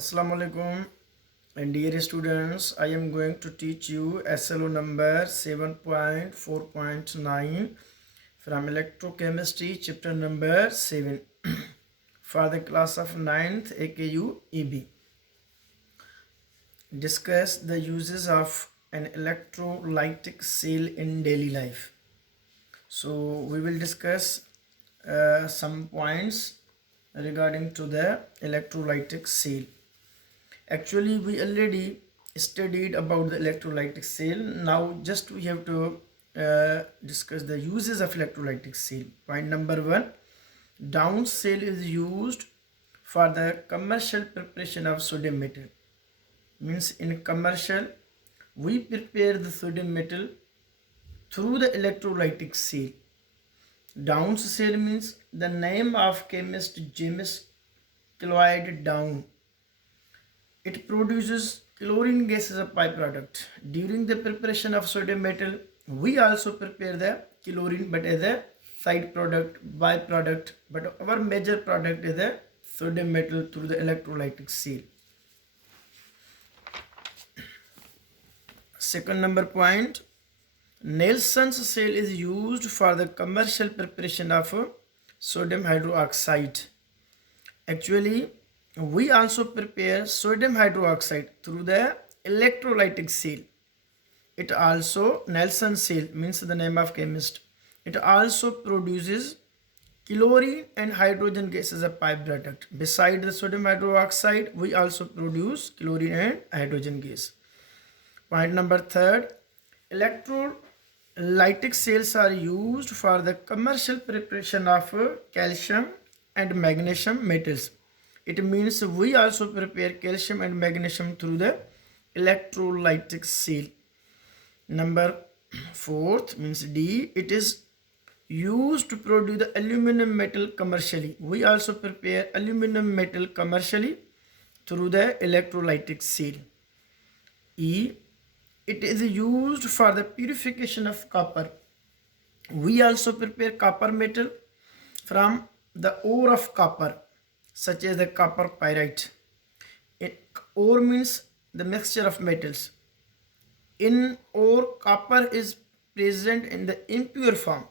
Assalamu alaikum, and dear students, I am going to teach you SLO number 7.4.9 from electrochemistry chapter number 7 for the class of 9th AKU EB. Discuss the uses of an electrolytic cell in daily life. So we will discuss some points regarding to the electrolytic cell. Actually, we already studied about the electrolytic cell. Now just we have to discuss the uses of electrolytic cell. Point number 1, down cell is used for the commercial preparation of sodium metal. Means in commercial we prepare the sodium metal through the electrolytic cell. Down cell means the name of chemist James Cloyd Down. It produces chlorine gas as a byproduct. During the preparation of sodium metal, we also prepare the chlorine but as a side product, byproduct. But our major product is the sodium metal through the electrolytic cell. Second number point, Nelson's cell is used for the commercial preparation of sodium hydroxide. Actually, we also prepare sodium hydroxide through the electrolytic cell. It also, Nelson cell means the name of chemist. It also produces chlorine and hydrogen gas as a byproduct. Beside the sodium hydroxide, we also produce chlorine and hydrogen gas. Point number 3, electrolytic cells are used for the commercial preparation of calcium and magnesium metals. It means we also prepare calcium and magnesium through the electrolytic cell. Number 4 means D, it is used to produce the aluminum metal commercially. We also prepare aluminum metal commercially through the electrolytic cell. E, it is used for the purification of copper. We also prepare copper metal from the ore of copper, such as the copper pyrite. Ore means the mixture of metals. In ore, copper is present in the impure form.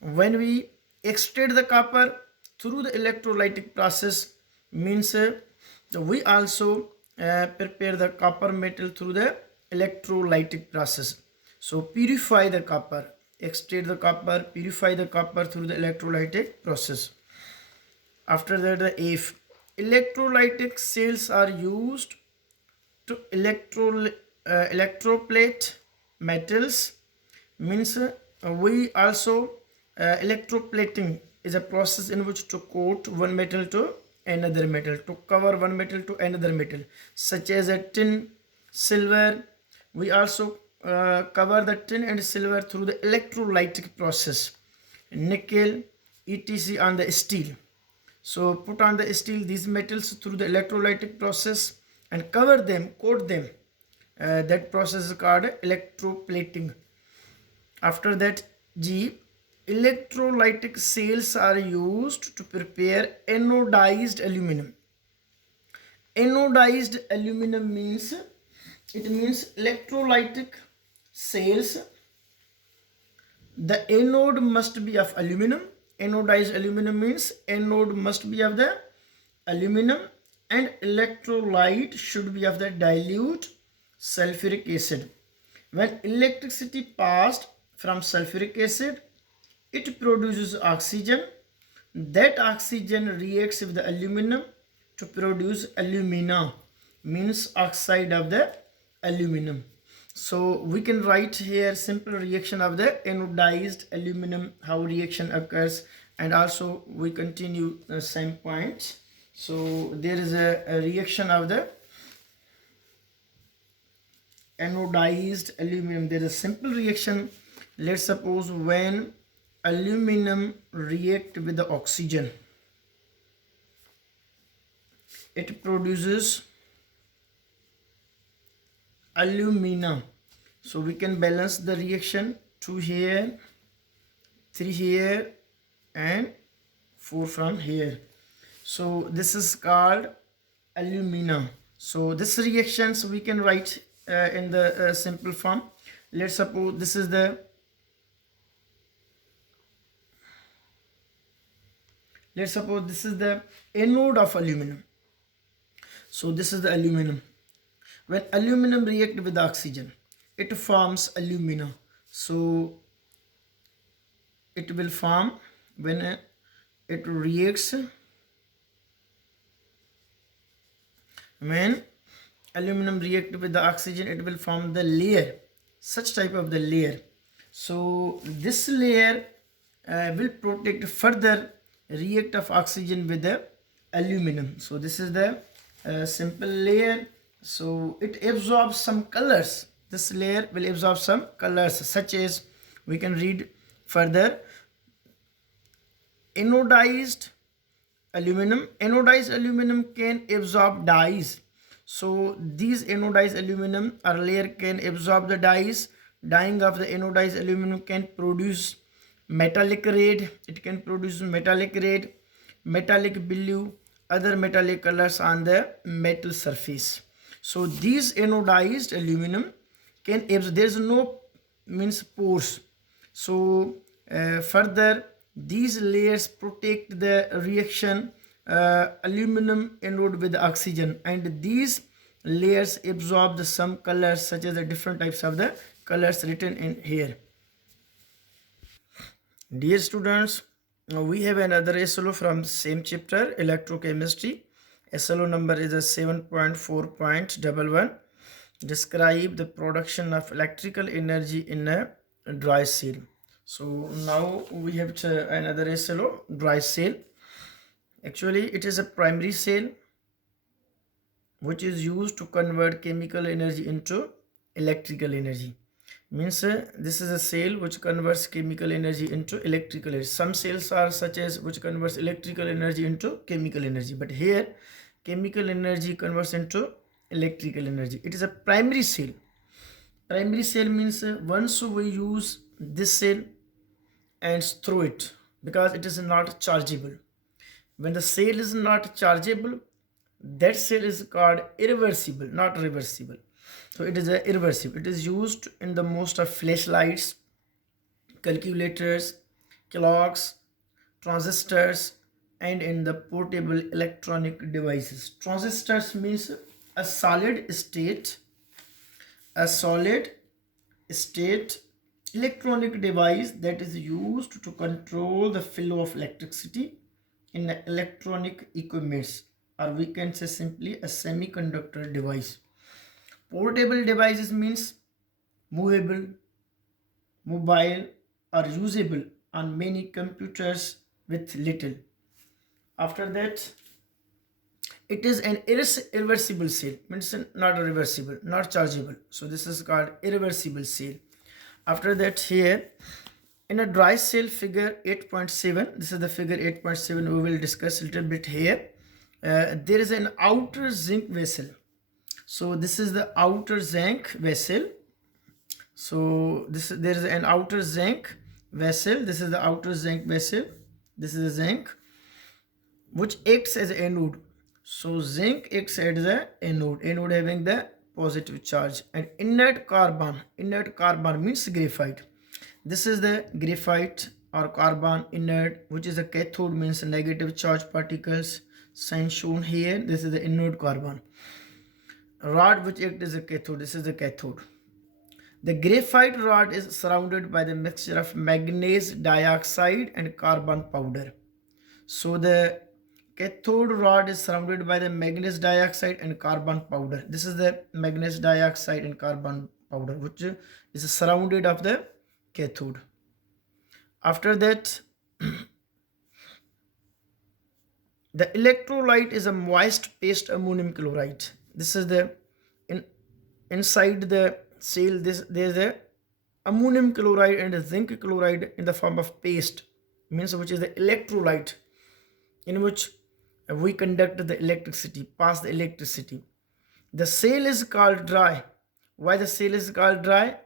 When we extract the copper through the electrolytic process, means we also prepare the copper metal through the electrolytic process. So purify the copper, extract the copper, purify the copper through the electrolytic process. After that, the F, electrolytic cells are used to electroplate metals. Means we also electroplating is a process in which to coat one metal to another metal, to cover one metal to another metal, such as a tin, silver. We also cover the tin and silver through the electrolytic process. Nickel, etc. on the steel. So put on the steel these metals through the electrolytic process and cover them, coat them. That process is called electroplating. After that, G, electrolytic cells are used to prepare anodized aluminum. Anodized aluminum means, it means electrolytic cells, the anode must be of aluminum. Anodized aluminum means anode must be of the aluminum and electrolyte should be of the dilute sulfuric acid. When electricity passed from sulfuric acid, it produces oxygen. That oxygen reacts with the aluminum to produce alumina, means oxide of the aluminum. So we can write here simple reaction of the anodized aluminum, how reaction occurs, and also we continue the same point. So there is a reaction of the anodized aluminum. There is a simple reaction. Let's suppose when aluminum react with the oxygen, it produces alumina. So we can balance the reaction 2 here, 3 here and 4 from here. So this is called alumina. So this reactions we can write in the simple form. Let's suppose this is the anode of aluminum. So this is the aluminum. When aluminum react with oxygen, it forms alumina. So it will form when it reacts, when aluminum react with the oxygen, it will form the layer, such type of the layer. So this layer will protect further react of oxygen with the aluminum. So this is the simple layer. So it absorbs some colors. This layer will absorb some colors, such as we can read further. Anodized aluminum can absorb dyes. So these anodized aluminum or layer can absorb the dyes. Dyeing of the anodized aluminum can produce metallic red. It can produce metallic red, metallic blue, other metallic colors on the metal surface. So these anodized aluminum can absorb. There is no means pores. So further these layers protect the reaction aluminum anode with oxygen, and these layers absorb the some colors, such as the different types of the colors written in here. Dear students, we have another SLO from the same chapter, electrochemistry. SLO number is a 7.4.11. Describe the production of electrical energy in a dry cell. So now we have another SLO, dry cell. Actually, it is a primary cell which is used to convert chemical energy into electrical energy. Means this is a cell which converts chemical energy into electrical energy. Some cells are such as which converts electrical energy into chemical energy, but here chemical energy converts into electrical energy. It is a primary cell. Primary cell means once we use this cell and throw it, because it is not chargeable. When the cell is not chargeable, that cell is called irreversible, not reversible. So it is irreversible. It is used in the most of flashlights, calculators, clocks, transistors, and in the portable electronic devices. Transistors means a solid state electronic device that is used to control the flow of electricity in electronic equipments, or we can say simply a semiconductor device. Portable devices means movable, mobile, or usable on many computers with little. After that, it is an irreversible cell, means not reversible, not chargeable. So this is called irreversible cell. After that, here in a dry cell, figure 8.7, this is the figure 8.7 we will discuss a little bit here. There is an outer zinc vessel. So this is the outer zinc vessel. So there is an outer zinc vessel. This is the outer zinc vessel. This is the zinc which acts as an anode. So zinc acts as an anode having the positive charge. And inert carbon means graphite. This is the graphite or carbon inert, which is a cathode, means negative charge particles. Sign shown here. This is the inert carbon. Rod which acts as a cathode. This is the cathode. The graphite rod is surrounded by the mixture of manganese dioxide and carbon powder. So the cathode rod is surrounded by the manganese dioxide and carbon powder. This is the manganese dioxide and carbon powder which is surrounded of the cathode. After that, the electrolyte is a moist paste ammonium chloride. This is the inside the cell. There is a ammonium chloride and a zinc chloride in the form of paste, means which is the electrolyte in which we conduct the electricity, pass the electricity. The cell is called dry. Why the cell is called dry?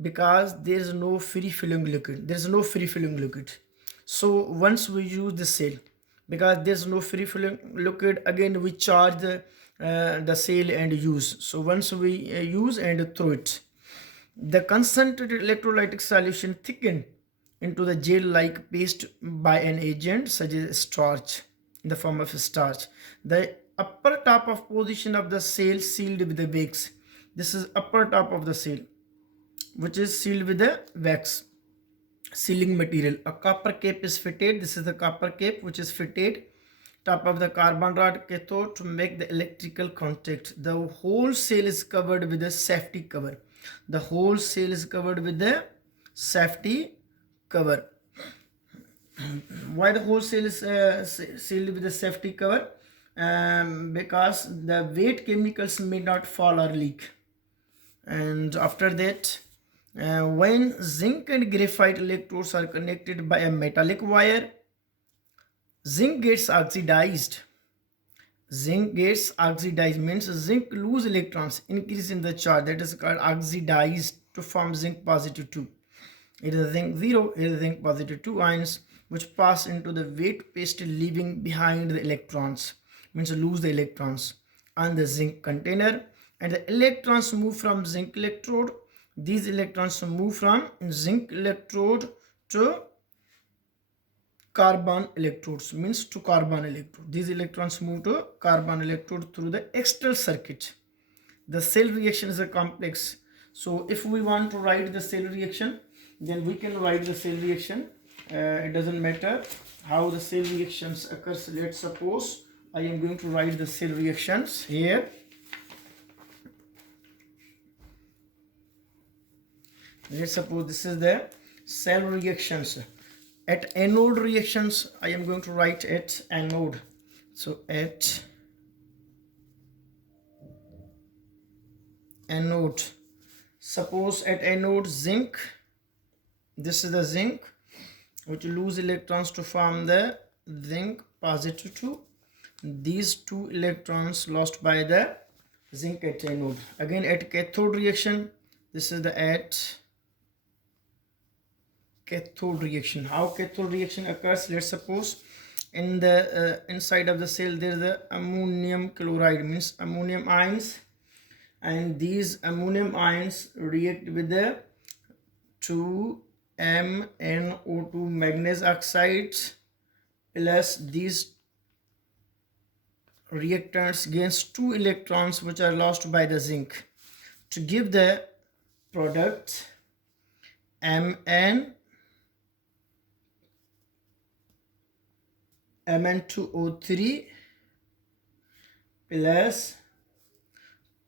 Because there is no free flowing liquid. So once we use the cell, because there is no free flowing liquid, again we charge the the cell and use. So once we use and throw it, the concentrated electrolytic solution thickened into the gel-like paste by an agent such as starch, in the form of starch. The upper top of position of the cell sealed with the wax. This is upper top of the cell, which is sealed with the wax sealing material. A copper cap is fitted. This is the copper cap which is fitted top of the carbon rod cathode to make the electrical contact. The whole cell is covered with a safety cover. The whole cell is covered with the safety cover. Why the whole cell is sealed with a safety cover? Because the weight chemicals may not fall or leak. And after that, when zinc and graphite electrodes are connected by a metallic wire, zinc gets oxidized. Zinc gets oxidized means zinc lose electrons, increase in the charge, that is called oxidized, to form zinc positive 2. It is zinc 0, it is zinc positive 2 ions which pass into the weight paste, leaving behind the electrons, means lose the electrons on the zinc container, and the electrons move from zinc electrode. These electrons move from zinc electrode to carbon electrodes, means to carbon electrode. These electrons move to carbon electrode through the external circuit. The cell reaction is a complex. So if we want to write the cell reaction, then we can write the cell reaction. It doesn't matter how the cell reactions occurs. Let's suppose I am going to write the cell reactions here. Let's suppose this is the cell reactions. At anode reactions, I am going to write at anode. So at anode, suppose at anode zinc, this is the zinc which lose electrons to form the zinc positive 2. These 2 electrons lost by the zinc at anode. Again at cathode reaction, this is the at cathode reaction. How cathode reaction occurs? Let's suppose in the inside of the cell there is the ammonium chloride, means ammonium ions, and these ammonium ions react with the 2MnO2 manganese oxides plus these reactants gains 2 electrons which are lost by the zinc to give the product Mn2O3 plus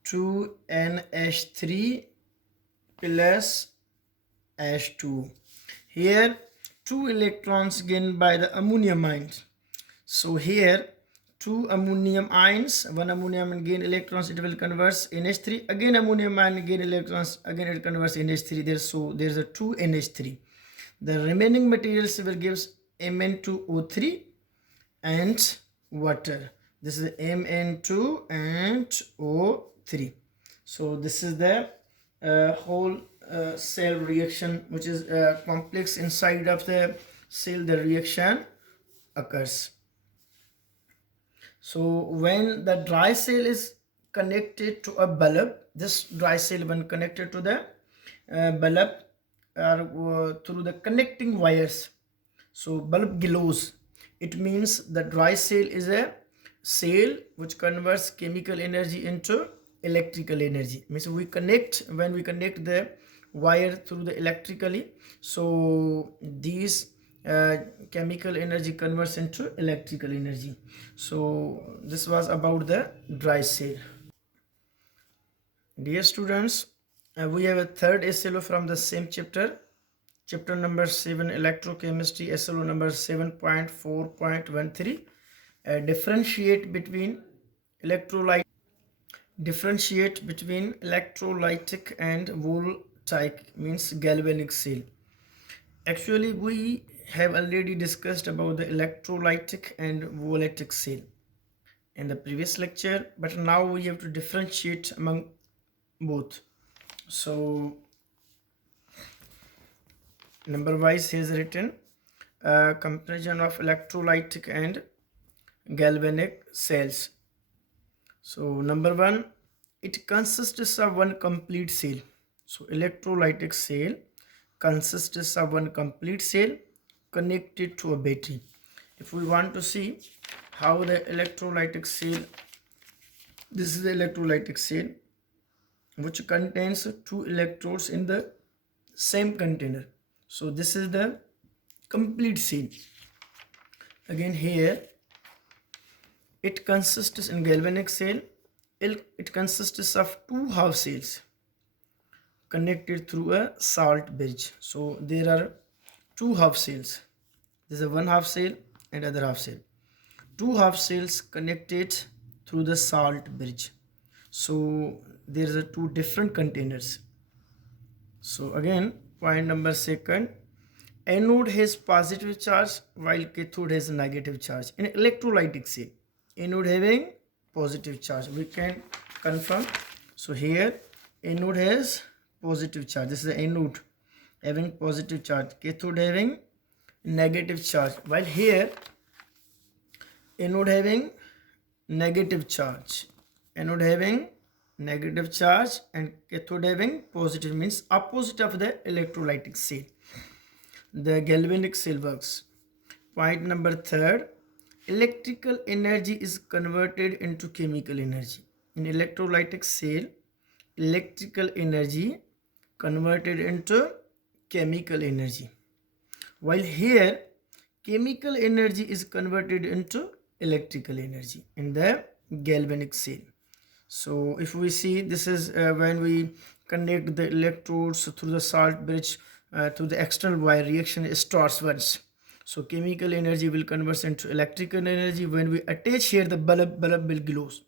2NH3 plus H2. Here 2 electrons gained by the ammonium ions. So here 2 ammonium ions, 1 ammonium ion gain electrons, it will convert NH3, again ammonium ion gain electrons, again it converts NH3. There's a 2 NH3. The remaining materials will give Mn2O3 and water. This is Mn2 and O3. So this is the whole cell reaction, which is complex. Inside of the cell the reaction occurs. So when the dry cell is connected to a bulb, this dry cell when connected to the bulb or through the connecting wires, so bulb glows. It means the dry cell is a cell which converts chemical energy into electrical energy. Means when we connect the wire through the electrically, so these chemical energy converts into electrical energy. So this was about the dry cell. Dear students, we have a third SLO from the same chapter. Chapter number 7, electrochemistry, SLO number 7.4.13. Differentiate between electrolytic and voltaic, means galvanic cell. Actually, we have already discussed about the electrolytic and voltaic cell in the previous lecture, but now we have to differentiate among both. So number wise he has written comparison of electrolytic and galvanic cells. So number one, it consists of one complete cell. So electrolytic cell consists of one complete cell connected to a battery. If we want to see how the electrolytic cell, this is the electrolytic cell which contains two electrodes in the same container. So this is the complete cell. Again here it consists in galvanic cell. It consists of two half cells connected through a salt bridge. So there are two half cells. This is one half cell and other half cell. Two half cells connected through the salt bridge. So there are two different containers. So again, point number second, anode has positive charge while cathode has negative charge. In electrolytic cell, anode having positive charge, we can confirm. So here anode has positive charge. This is the anode having positive charge, cathode having negative charge, while here anode having negative charge, anode having negative charge and cathode having positive, means opposite of the electrolytic cell. The galvanic cell works. Point number third, electrical energy is converted into chemical energy. In electrolytic cell, electrical energy converted into chemical energy, while here chemical energy is converted into electrical energy in the galvanic cell. So if we see, this is when we connect the electrodes through the salt bridge to the external wire, reaction starts once. So chemical energy will convert into electrical energy. When we attach here the bulb will glows.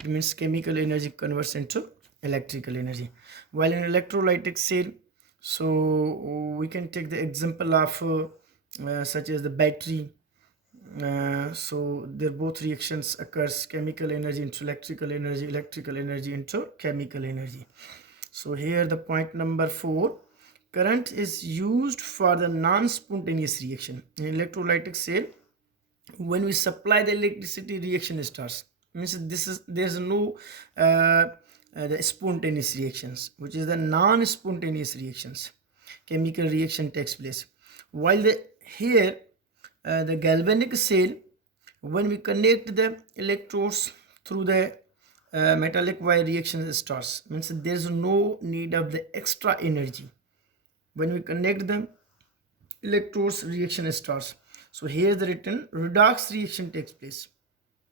It means chemical energy converts into electrical energy. While in electrolytic cell, so we can take the example of such as the battery. So their both reactions occurs, chemical energy into electrical energy into chemical energy. So here the point number 4, current is used for the non-spontaneous reaction. In electrolytic cell, when we supply the electricity, reaction starts, means there's no the spontaneous reactions, which is the non-spontaneous reactions. Chemical reaction takes place, while here the galvanic cell, when we connect the electrodes through the metallic wire, reaction starts, means there is no need of the extra energy. When we connect them electrodes, reaction starts. So here the written redox reaction takes place.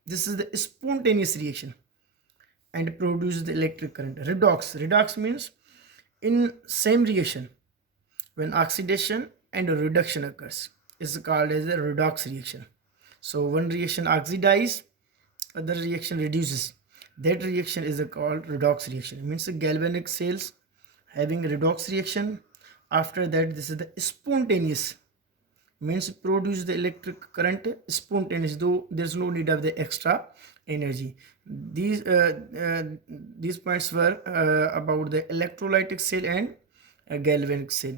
This is the spontaneous reaction and produces the electric current. Redox means in same reaction when oxidation and reduction occurs is called as a redox reaction. So one reaction oxidizes, other reaction reduces. That reaction is called redox reaction. It means the galvanic cells having redox reaction. After that, this is the spontaneous, means produce the electric current spontaneous, though there's no need of the extra energy. These points were about the electrolytic cell and galvanic cell.